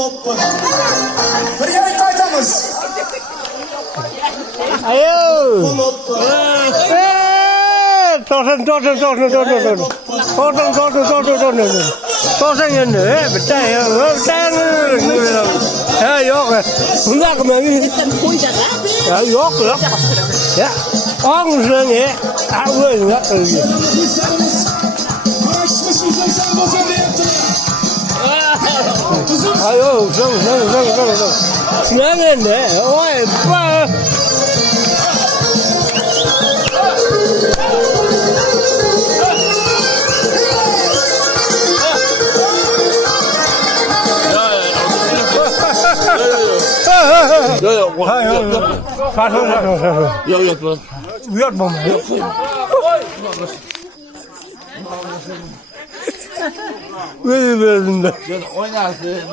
Poloppa. Birga bitta aytamiz. Ayo. Poloppa. To'g'ri endi, bitta yo'q. Bunday qilmayman. Yo'q. Ya, og'zing, o'zingga qo'ying. Kurashmish uzunsan bo'lsa deyaptilar. Ayo, Shundan endi, voy, Yok. uyatma. Böyle. Oynarsın.